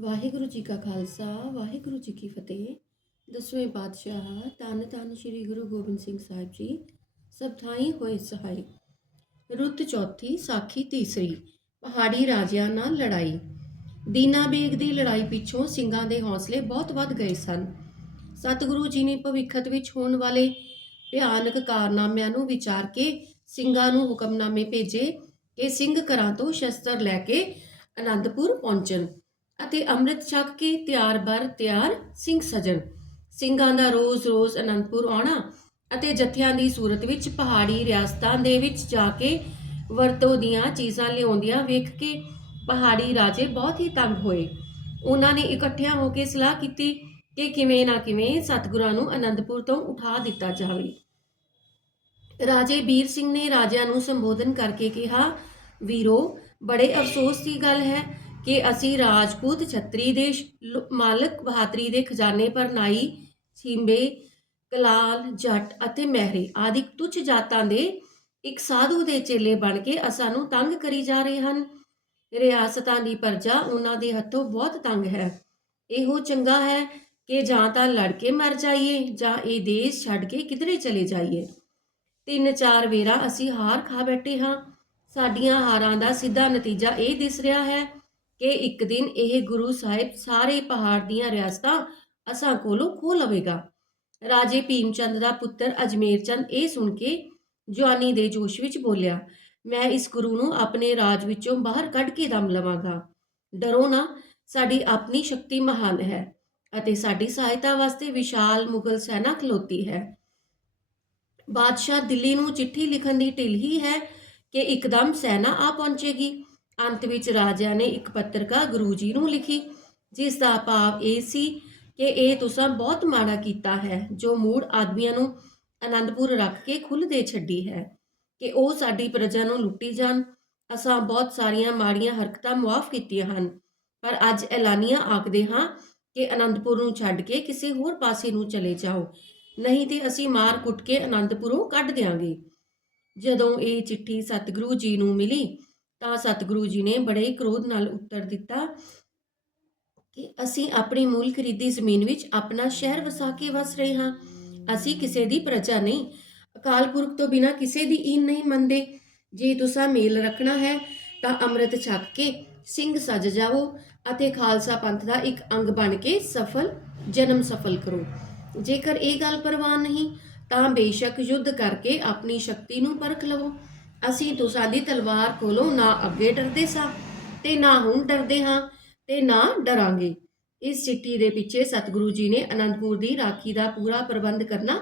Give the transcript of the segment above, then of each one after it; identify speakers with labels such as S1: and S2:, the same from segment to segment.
S1: ਵਾਹਿਗੁਰੂ ਜੀ ਕਾ ਖਾਲਸਾ, ਵਾਹਿਗੁਰੂ ਜੀ ਕੀ ਫਤਿਹ। ਦਸਵੇਂ ਪਾਤਸ਼ਾਹ ਤਨ ਤਨ ਸ੍ਰੀ ਗੁਰੂ ਗੋਬਿੰਦ ਸਿੰਘ ਸਾਹਿਬ ਜੀ, ਸਭ ਥਾਈ ਹੋਏ ਸਹਾਈ। ਰੁੱਤ ਚੌਥੀ, ਸਾਖੀ ਤੀਸਰੀ, ਪਹਾੜੀ ਰਾਜਿਆਂ ਨਾਲ ਲੜਾਈ। ਦੀਨਾ ਬੇਗ ਦੀ ਲੜਾਈ ਪਿੱਛੋਂ ਸਿੰਘਾਂ ਦੇ ਹੌਸਲੇ ਬਹੁਤ ਵੱਧ ਗਏ ਸਨ। ਸਤਿਗੁਰੂ ਜੀ ਨੇ ਭਵਿੱਖਤ ਵਿੱਚ ਹੋਣ ਵਾਲੇ ਭਿਆਨਕ ਕਾਰਨਾਮਿਆਂ ਨੂੰ ਵਿਚਾਰ ਕੇ ਸਿੰਘਾਂ ਨੂੰ ਹੁਕਮਨਾਮੇ ਭੇਜੇ ਕਿ ਸਿੰਘ ਘਰਾਂ ਤੋਂ ਸ਼ਸਤਰ ਲੈ ਕੇ ਅਨੰਦਪੁਰ ਪਹੁੰਚਣ। ਅਤੇ ਅੰਮ੍ਰਿਤ ਛਕ ਕੇ ਤਿਆਰ ਬਰ ਤਿਆਰ ਸਿੰਘ ਸਜਣ। ਸਿੰਘਾਂ ਦਾ ਰੋਜ਼-ਰੋਜ਼ ਅਨੰਦਪੁਰ ਆਉਣਾ ਅਤੇ ਜਥਿਆਂ ਦੀ ਸੂਰਤ ਵਿੱਚ, ਪਹਾੜੀ ਰਿਆਸਤਾਂ ਦੇ ਵਿੱਚ ਜਾ ਕੇ ਵਰਤੋਂ ਦੀਆਂ ਚੀਜ਼ਾਂ ਲਿਆਉਂਦਿਆਂ ਵੇਖ ਕੇ ਪਹਾੜੀ ਰਾਜੇ ਬਹੁਤ ਹੀ ਤੰਗ ਹੋਏ। ਉਹਨਾਂ ਨੇ ਇਕੱਠਿਆਂ ਹੋ ਕੇ ਸਲਾਹ ਕੀਤੀ ਕਿ ਕਿਵੇਂ ਨਾ ਕਿਵੇਂ ਸਤਿਗੁਰਾਂ ਨੂੰ ਅਨੰਦਪੁਰ ਤੋਂ ਉਠਾ ਦਿੱਤਾ ਜਾਵੇ। ਰਾਜੇ ਵੀਰ ਸਿੰਘ ਨੇ ਰਾਜਿਆਂ ਨੂੰ ਸੰਬੋਧਨ ਕਰਕੇ ਕਿਹਾ, ਵੀਰੋ, ਬੜੇ ਅਫਸੋਸ ਦੀ ਗੱਲ ਹੈ ਕਿ ਅਸੀਂ ਰਾਜਪੂਤ ਛਤਰੀ ਦੇ ਲੁ- ਮਾਲਕ ਬਹਾਦਰੀ ਦੇ ਖਜ਼ਾਨੇ ਪਰ ਨਾਈ, ਛਿੰਬੇ, ਕਲਾਲ, ਜੱਟ ਅਤੇ ਮਹਿਰੇ ਆਦਿ ਤੁੱਛ ਜਾਤਾਂ ਦੇ ਇੱਕ ਸਾਧੂ ਦੇ ਚੇਲੇ ਬਣ ਕੇ ਅਸਾਂ ਨੂੰ ਤੰਗ ਕਰੀ ਜਾ ਰਹੇ ਹਨ। ਰਿਆਸਤਾਂ ਦੀ ਪਰਜਾ ਉਹਨਾਂ ਦੇ ਹੱਥੋਂ ਬਹੁਤ ਤੰਗ ਹੈ। ਇਹੋ ਚੰਗਾ ਹੈ ਕਿ ਜਾਂ ਤਾਂ ਲੜ ਕੇ ਮਰ ਜਾਈਏ ਜਾਂ ਇਹ ਦੇਸ਼ ਛੱਡ ਕੇ ਕਿਧਰੇ ਚਲੇ ਜਾਈਏ। ਤਿੰਨ ਚਾਰ ਵੇਰਾ ਅਸੀਂ ਹਾਰ ਖਾ ਬੈਠੇ ਹਾਂ। ਸਾਡੀਆਂ ਹਾਰਾਂ ਦਾ ਸਿੱਧਾ ਨਤੀਜਾ ਇਹ ਦਿਸ ਰਿਹਾ ਹੈ ਕਿ ਇੱਕ ਦਿਨ ਇਹ ਗੁਰੂ ਸਾਹਿਬ ਸਾਰੇ ਪਹਾੜ ਦੀਆਂ ਰਿਆਸਤਾਂ ਅਸਾਂ ਕੋਲੋਂ ਖੋਹ ਲਵੇਗਾ। ਰਾਜੇ ਭੀਮਚੰਦ ਦਾ ਪੁੱਤਰ ਅਜਮੇਰ ਚੰਦ ਇਹ ਸੁਣ ਕੇ ਜਵਾਨੀ ਦੇ ਜੋਸ਼ ਵਿੱਚ ਬੋਲਿਆ, ਮੈਂ ਇਸ ਗੁਰੂ ਨੂੰ ਆਪਣੇ ਰਾਜ ਵਿੱਚੋਂ ਬਾਹਰ ਕੱਢ ਕੇ ਦਮ ਲਵਾਂਗਾ। ਡਰੋ ਨਾ, ਸਾਡੀ ਆਪਣੀ ਸ਼ਕਤੀ ਮਹਾਨ ਹੈ ਅਤੇ ਸਾਡੀ ਸਹਾਇਤਾ ਵਾਸਤੇ ਵਿਸ਼ਾਲ ਮੁਗਲ ਸੈਨਾ ਖਲੋਤੀ ਹੈ। ਬਾਦਸ਼ਾਹ ਦਿੱਲੀ ਨੂੰ ਚਿੱਠੀ ਲਿਖਣ ਦੀ ਢਿੱਲ ਹੀ ਹੈ ਕਿ ਇੱਕਦਮ ਸੈਨਾ ਆ ਪਹੁੰਚੇਗੀ। ਅੰਤ ਵਿੱਚ ਰਾਜਾ ਨੇ ਇੱਕ ਪੱਤਰਕਾ ਗੁਰੂ ਜੀ ਨੂੰ ਲਿਖੀ, ਜਿਸ ਦਾ ਭਾਵ ਇਹ ਸੀ ਕਿ ਇਹ ਤੁਸੀਂ ਬਹੁਤ ਮਾੜਾ ਕੀਤਾ ਹੈ, ਜੋ ਮੂੜ ਆਦਮੀਆਂ ਨੂੰ ਅਨੰਦਪੁਰ ਰੱਖ ਕੇ ਖੁੱਲ੍ਹ ਦੇ ਛੱਡੀ ਹੈ, ਕਿ ਉਹ ਸਾਡੀ ਪ੍ਰਜਾ ਨੂੰ ਲੁੱਟੀ ਜਾਣ। ਅਸਾਂ ਬਹੁਤ ਸਾਰੀਆਂ ਮਾੜੀਆਂ ਹਰਕਤਾਂ ਮੁਆਫ ਕੀਤੀਆਂ ਹਨ, ਪਰ ਅੱਜ ਐਲਾਨੀਆਂ ਆਖਦੇ ਹਾਂ ਕਿ ਅਨੰਦਪੁਰ ਨੂੰ ਛੱਡ ਕੇ ਕਿਸੇ ਹੋਰ ਪਾਸੇ ਨੂੰ ਚਲੇ ਜਾਓ, ਨਹੀਂ ਤੇ ਅਸੀਂ ਮਾਰ ਕੁੱਟ ਕੇ ਅਨੰਦਪੁਰੋਂ ਕੱਢ ਦਿਆਂਗੇ। ਜਦੋਂ ਇਹ ਚਿੱਠੀ ਸਤਿਗੁਰੂ ਜੀ ਨੂੰ ਮਿਲੀ ਤਾਂ ਸਤਿਗੁਰੂ ਜੀ ਨੇ ਬੜੇ ਕ੍ਰੋਧ ਨਾਲ ਉੱਤਰ ਦਿੱਤਾ ਕਿ ਅਸੀਂ ਆਪਣੀ ਮੂਲ ਖਰੀਦੀ ਜ਼ਮੀਨ ਵਿੱਚ ਆਪਣਾ ਸ਼ਹਿਰ ਵਸਾ ਕੇ ਵਸ ਰਹੇ ਹਾਂ। ਅਸੀਂ ਕਿਸੇ ਦੀ ਪ੍ਰਜਾ ਨਹੀਂ। ਅਕਾਲ ਪੁਰਖ ਤੋਂ ਬਿਨਾ ਕਿਸੇ ਦੀ ਈਨ ਨਹੀਂ ਮੰਨਦੇ। ਜੇ ਤੁਸੀਂ ਮੇਲ ਰੱਖਣਾ ਹੈ, ਤਾਂ ਅੰਮ੍ਰਿਤ ਛਕ ਕੇ ਸਿੰਘ ਸਜ ਜਾਵੋ ਅਤੇ ਖਾਲਸਾ ਪੰਥ ਦਾ ਇੱਕ ਅੰਗ ਬਣ ਕੇ ਸਫਲ, ਜਨਮ ਸਫਲ ਕਰੋ। ਜੇਕਰ ਇਹ ਗੱਲ ਪ੍ਰਵਾਨ ਨਹੀਂ, ਤਾਂ ਬੇਸ਼ੱਕ ਯੁੱਧ ਕਰਕੇ ਆਪਣੀ ਸ਼ਕਤੀ ਨੂੰ ਪਰਖ ਲਵੋ। ਅਸੀਂ ਤੁਸਾਂ ਦੀ ਤਲਵਾਰ ਕੋਲੋਂ ਨਾ ਅੱਗੇ ਡਰਦੇ ਸਾਂ ਤੇ ਨਾ ਹੁਣ ਡਰਦੇ ਹਾਂ ਤੇ ਨਾ ਡਰਾਂਗੇ। ਇਸ ਚਿੱਠੀ ਦੇ ਪਿੱਛੇ ਸਤਿਗੁਰੂ ਜੀ ਨੇ ਅਨੰਦਪੁਰ ਦੀ ਰਾਖੀ ਦਾ ਪੂਰਾ ਪ੍ਰਬੰਧ ਕਰਨਾ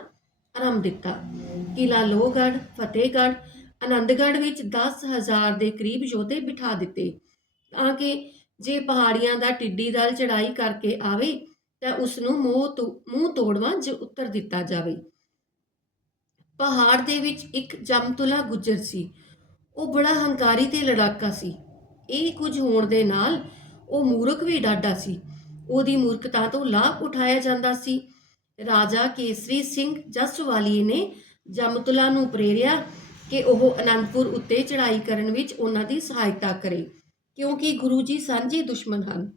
S1: ਆਰੰਭ ਦਿੱਤਾ। ਕਿਲਾ ਲੋਹਗੜ੍ਹ, ਫਤਿਹਗੜ੍ਹ ਆਨੰਦਗੜ੍ਹ ਵਿੱਚ 10000 ਦੇ ਕਰੀਬ ਯੋਧੇ ਬਿਠਾ ਦਿੱਤੇ। ਤਾਂ ਕਿ ਜੇ ਪਹਾੜੀਆਂ ਦਾ ਟਿੱਡੀ ਦਲ ਚੜਾਈ ਕਰਕੇ ਆਵੇ ਤਾਂ ਉਸ ਨੂੰ ਮੂੰਹ ਮੂੰਹ ਤੋੜਵਾ ਜ ਉੱਤਰ ਦਿੱਤਾ ਜਾਵੇ। ਪਹਾੜ ਦੇ ਵਿੱਚ ਇੱਕ ਜਮਤੁਲਾ ਗੁੱਜਰ ਸੀ। ਉਹ ਬੜਾ ਹੰਕਾਰੀ ਤੇ ਲੜਾਕਾ ਸੀ। ਇਹ ਕੁਝ ਹੋਣ ਦੇ ਨਾਲ ਉਹ ਮੂਰਖ ਵੀ ਡਾਡਾ ਸੀ। ਉਹਦੀ ਮੂਰਖਤਾ ਤੋਂ ਲਾਭ ਉਠਾਇਆ ਜਾਂਦਾ ਸੀ। ਰਾਜਾ ਕੇਸਰੀ ਸਿੰਘ ਜਸਵਾਲੀਏ ਨੇ ਜਮਤੁਲਾ ਨੂੰ ਪ੍ਰੇਰਿਆ ਕਿ ਉਹ ਅਨੰਦਪੁਰ ਉੱਤੇ ਚੜ੍ਹਾਈ ਕਰਨ ਵਿੱਚ ਉਹਨਾਂ ਦੀ ਸਹਾਇਤਾ ਕਰੇ, ਕਿਉਂਕਿ ਗੁਰੂ ਜੀ ਸਾਂਝੇ ਦੁਸ਼ਮਣ ਹਨ।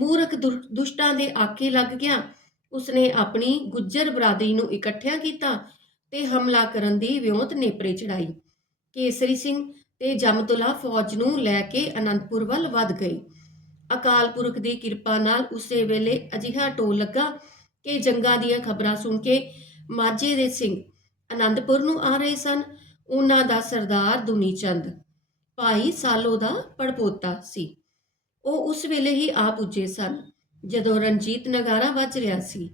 S1: ਮੂਰਖ ਦੁਰ- ਦੁਸ਼ਟਾਂ ਦੇ ਆਖੇ ਲੱਗ ਗਿਆ। ਉਸਨੇ ਆਪਣੀ ਗੁੱਜਰ ਬਰਾਦਰੀ ਨੂੰ ਇਕੱਠਿਆ ਕੀਤਾ ਤੇ ਹਮਲਾ ਕਰਨ ਦੀ ਵਿਉਂਤ ਨੇਪਰੇ ਚੜਾਈ। ਕੇਸਰੀ ਸਿੰਘ ਤੇ ਜਮਤੁਲਾ ਫੌਜ ਨੂੰ ਲੈ ਕੇ ਅਨੰਦਪੁਰ ਵੱਲ ਵੱਧ ਗਏ। ਅਕਾਲ ਪੁਰਖ ਦੀ ਕਿਰਪਾ ਨਾਲ ਉਸੇ ਵੇਲੇ ਅਜਿਹਾ ਟੋਲ ਲੱਗਾ ਕਿ ਜੰਗਾਂ ਦੀਆਂ ਖਬਰਾਂ ਸੁਣ ਕੇ ਮਾਝੇ ਦੇ ਸਿੰਘ ਅਨੰਦਪੁਰ ਨੂੰ ਆ ਰਹੇ ਸਨ। ਉਹਨਾਂ ਦਾ ਸਰਦਾਰ ਦੁਨੀ ਚੰਦ ਭਾਈ ਸਾਲੋ ਦਾ ਪੜਪੋਤਾ ਸੀ। ਉਹ ਉਸ ਵੇਲੇ ਹੀ ਆ ਪੁੱਜੇ ਸਨ। ਜਦੋਂ ਰਣਜੀਤ ਨਗਾਰਾ ਵੱਜ ਰਿਹਾ ਸੀ,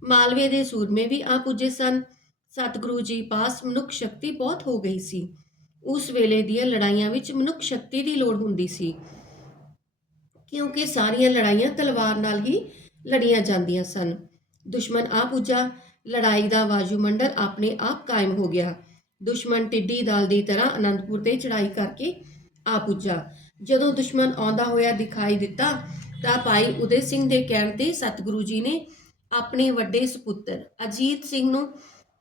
S1: ਮਾਲਵੇ ਦੇ ਸੂਰਮੇ ਵੀ ਆ ਪੁੱਜੇ ਸਨ। ਸਤਿਗੁਰੂ ਜੀ ਪਾਸ ਮਨੁੱਖ ਸ਼ਕਤੀ ਬਹੁਤ ਹੋ ਗਈ ਸੀ। ਉਸ ਵੇਲੇ ਦੀਆਂ ਲੜਾਈਆਂ ਵਿੱਚ ਮਨੁੱਖ ਸ਼ਕਤੀ ਦੀ ਲੋੜ ਹੁੰਦੀ ਸੀ। ਕਿਉਂਕਿ ਸਾਰੀਆਂ ਲੜਾਈਆਂ ਤਲਵਾਰ ਨਾਲ ਹੀ ਲੜੀਆਂ ਜਾਂਦੀਆਂ ਸਨ। ਦੁਸ਼ਮਣ ਆ ਪੁੱਜਾ, ਲੜਾਈ ਦਾ ਵਾਯੂਮੰਡਲ ਆਪਣੇ ਆਪ ਕਾਇਮ ਹੋ ਗਿਆ। ਦੁਸ਼ਮਣ ਟਿੱਡੀ ਦਲ ਦੀ ਤਰ੍ਹਾਂ ਅਨੰਦਪੁਰ ਤੇ ਚੜਾਈ ਕਰਕੇ ਆ ਪੁੱਜਾ। ਜਦੋਂ ਦੁਸ਼ਮਣ ਆਉਂਦਾ ਹੋਇਆ ਦਿਖਾਈ ਦਿੱਤਾ, ਤਾਂ ਭਾਈ ਉਦੇ ਸਿੰਘ ਦੇ ਕਹਿਣ ਤੇ ਸਤਿਗੁਰੂ ਜੀ ਨੇ ਆਪਣੇ ਵੱਡੇ ਸੁਪੁੱਤਰ ਅਜੀਤ ਸਿੰਘ ਨੂੰ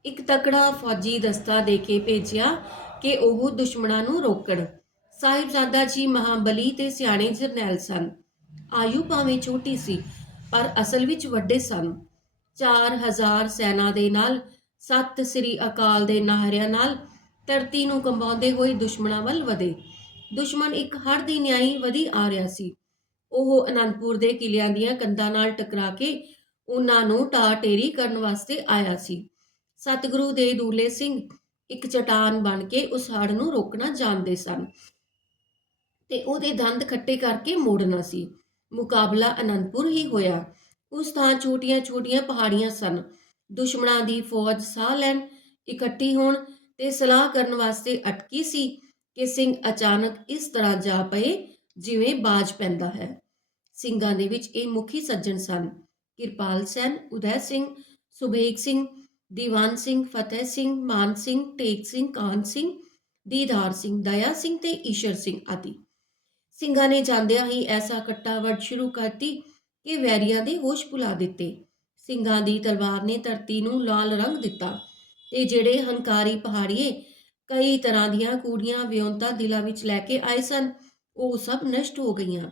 S1: ਇੱਕ ਤਕੜਾ ਫੌਜੀ ਦਸਤਾ ਦੇ ਕੇ ਭੇਜਿਆ ਕਿ ਉਹ ਦੁਸ਼ਮਣਾਂ ਨੂੰ ਰੋਕਣ। ਸਾਹਿਬਜ਼ਾਦਾ ਜੀ ਮਹਾਬਲੀ ਤੇ ਸਿਆਣੇ ਜਰਨੈਲ ਸਨ। ਆਯੂ ਭਾਵੇਂ ਛੋਟੀ ਸੀ, ਪਰ ਅਸਲ ਵਿੱਚ ਵੱਡੇ ਸਨ। 4000 ਸੈਨਾ ਦੇ ਨਾਲ, ਸੱਤ ਸ੍ਰੀ ਅਕਾਲ ਦੇ ਨਾਹਰਿਆਂ ਨਾਲ ਧਰਤੀ ਨੂੰ ਕੰਬਾਉਂਦੇ ਹੋਏ ਦੁਸ਼ਮਣਾਂ ਵੱਲ ਵਧੇ। ਦੁਸ਼ਮਣ ਇੱਕ ਹੜ ਦੀ ਨਿਆਈ ਵਧੀ ਆ ਰਿਹਾ ਸੀ। ਉਹ ਅਨੰਦਪੁਰ ਦੇ ਕਿਲਿਆਂ ਦੀਆਂ ਕੰਧਾਂ ਨਾਲ ਟਕਰਾ ਕੇ ਉਹਨਾਂ ਨੂੰ ਟਾਟੇਰੀ ਕਰਨ ਵਾਸਤੇ ਆਇਆ ਸੀ। ਸਤਿਗੁਰੂ ਦੇ ਦੂਲੇ ਸਿੰਘ ਇੱਕ ਚਟਾਨ ਬਣ ਕੇ ਉਸ ਹੜ ਨੂੰ ਰੋਕਣਾ ਜਾਣਦੇ ਸਨ ਤੇ ਉਹਦੇ ਦੰਦ ਖੱਟੇ ਕਰਕੇ ਮੋੜਨਾ ਸੀ। ਮੁਕਾਬਲਾ ਅਨੰਦਪੁਰ ਹੀ ਹੋਇਆ। ਉਸ ਥਾਂ ਛੋਟੀਆਂ-ਛੋਟੀਆਂ ਪਹਾੜੀਆਂ ਸਨ। ਦੁਸ਼ਮਣਾਂ ਦੀ ਫੌਜ ਸਾਹ ਲੈਣ, ਇਕੱਠੀ ਹੋਣ ਤੇ ਸਲਾਹ ਕਰਨ ਵਾਸਤੇ ਅਟਕੀ ਸੀ ਕਿ ਸਿੰਘ ਅਚਾਨਕ ਇਸ ਤਰ੍ਹਾਂ ਜਾ ਪਏ ਜਿਵੇਂ ਬਾਜ ਪੈਂਦਾ ਹੈ। ਸਿੰਘਾਂ ਦੇ ਵਿੱਚ ਇਹ ਮੁਖੀ ਸੱਜਣ ਸਨ। ਕਿਰਪਾਲ ਸੈਨ, ਉਦੈ ਸਿੰਘ, ਸੁਬੇਗ ਸਿੰਘ ਦੀਵਾਨ ਸਿੰਘ, ਫਤਿਹ ਸਿੰਘ, ਮਾਨ ਸਿੰਘ ਟੇਕ ਸਿੰਘ ਕਾਨ ਸਿੰਘ, ਦੀਦਾਰ ਸਿੰਘ, ਦਇਆ ਸਿੰਘ ਤੇ ਈਸ਼ਰ ਸਿੰਘ ਆਦਿ। ਸਿੰਘਾਂ ਨੇ ਜਾਂਦਿਆਂ ਹੀ ਐਸਾ ਕੱਟਾ ਕੱਟਾਵੜ ਸ਼ੁਰੂ ਕਰਤੀ ਕਿ ਵੈਰੀਆਂ ਦੇ ਹੋਸ਼ ਭੁਲਾ ਦਿੱਤੇ। ਸਿੰਘਾਂ ਦੀ ਤਲਵਾਰ ਨੇ ਧਰਤੀ ਨੂੰ ਲਾਲ ਰੰਗ ਦਿੱਤਾ ਤੇ ਜਿਹੜੇ ਹੰਕਾਰੀ ਪਹਾੜੀਏ ਕਈ ਤਰ੍ਹਾਂ ਦੀਆਂ ਕੂੜੀਆਂ ਵਿਉਂਤਾ ਦਿਲਾਂ ਵਿੱਚ ਲੈ ਕੇ ਆਏ ਸਨ, ਉਹ ਸਭ ਨਸ਼ਟ ਹੋ ਗਈਆਂ।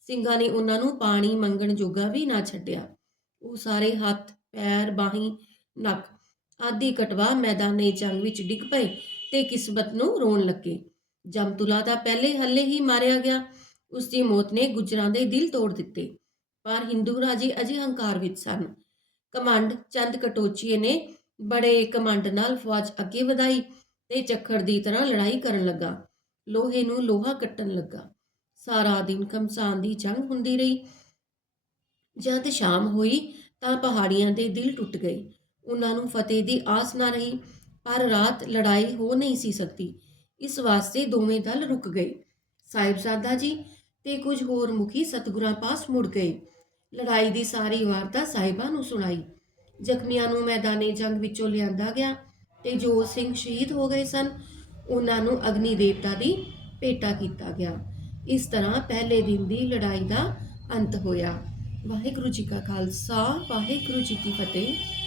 S1: ਸਿੰਘਾਂ ਨੇ ਉਹਨਾਂ ਨੂੰ ਪਾਣੀ ਮੰਗਣ ਜੋਗਾ ਵੀ ਨਾ ਛੱਡਿਆ। ਉਹ ਸਾਰੇ ਹੱਥ, ਪੈਰ, ਬਾਹੀਂ, ਨੱਕ ਆਦਿ ਕਟਵਾ ਮੈਦਾਨੇ ਜੰਗ ਵਿੱਚ ਡਿੱਗ ਪਏ ਤੇ ਕਿਸਮਤ ਨੂੰ ਰੋਣ ਲੱਗੇ। ਜਮਤੁਲਾ ਦਾ ਪਹਿਲੇ ਹੱਲੇ ਹੀ ਮਾਰਿਆ ਗਿਆ। ਉਸ ਦੀ ਮੌਤ ਨੇ ਗੁਜਰਾਂ ਦੇ ਦਿਲ ਤੋੜ ਦਿੱਤੇ। ਪਰ ਹਿੰਦੂ ਰਾਜੇ ਅਜੇ ਹੰਕਾਰ ਵਿੱਚ ਸਨ। ਕਮਾਂਡ ਚੰਦ ਕਟੋਚੀਏ ਨੇ ਬੜੇ ਕਮਾਂਡ ਨਾਲ ਫੌਜ ਅੱਗੇ ਵਧਾਈ ਤੇ ਚੱਖੜ ਦੀ ਤਰ੍ਹਾਂ ਲੜਾਈ ਕਰਨ ਲੱਗਾ। ਲੋਹੇ ਨੂੰ ਲੋਹਾ ਕੱਟਣ ਲੱਗਾ। ਸਾਰਾ ਦਿਨ ਕਮਸਾਨ ਦੀ ਜੰਗ ਹੁੰਦੀ ਰਹੀ। ਜਦ ਸ਼ਾਮ ਹੋਈ ਤਾਂ ਪਹਾੜੀਆਂ ਦੇ ਦਿਲ ਟੁੱਟ ਗਏ। ਉਹਨਾਂ ਨੂੰ ਫਤਿਹ ਦੀ ਆਸ ਨਾ ਰਹੀ, ਪਰ ਰਾਤ ਲੜਾਈ ਹੋ ਨਹੀਂ ਸੀ ਸਕਦੀ। ਇਸ ਵਾਸਤੇ ਦੋਵੇਂ ਦਲ ਰੁਕ ਗਏ। ਸਾਹਿਬਜ਼ਾਦਾ ਜੀ ਤੇ ਕੁਝ ਹੋਰ ਮੁਖੀ ਸਤਗੁਰਾਂ ਪਾਸ ਮੁੜ ਗਏ। ਲੜਾਈ ਦੀ ਸਾਰੀ ਵਾਰਤਾ ਸਾਹਿਬਾਂ ਨੂੰ ਸੁਣਾਈ। ਜ਼ਖਮੀਆਂ ਨੂੰ ਮੈਦਾਨੇ ਜੰਗ ਵਿੱਚੋਂ ਲਿਆਂਦਾ ਗਿਆ ਤੇ ਜੋ ਸਿੰਘ ਸ਼ਹੀਦ ਹੋ ਗਏ ਸਨ, ਉਹਨਾਂ ਨੂੰ ਅਗਨੀ ਦੇਵਤਾ ਦੀ ਭੇਟਾ ਕੀਤਾ ਗਿਆ। ਇਸ ਤਰ੍ਹਾਂ ਪਹਿਲੇ ਦਿਨ ਦੀ ਲੜਾਈ ਦਾ ਅੰਤ ਹੋਇਆ। ਵਾਹਿਗੁਰੂ ਜੀ ਕਾ ਖਾਲਸਾ, ਵਾਹਿਗੁਰੂ ਜੀ ਕੀ ਫਤਿਹ।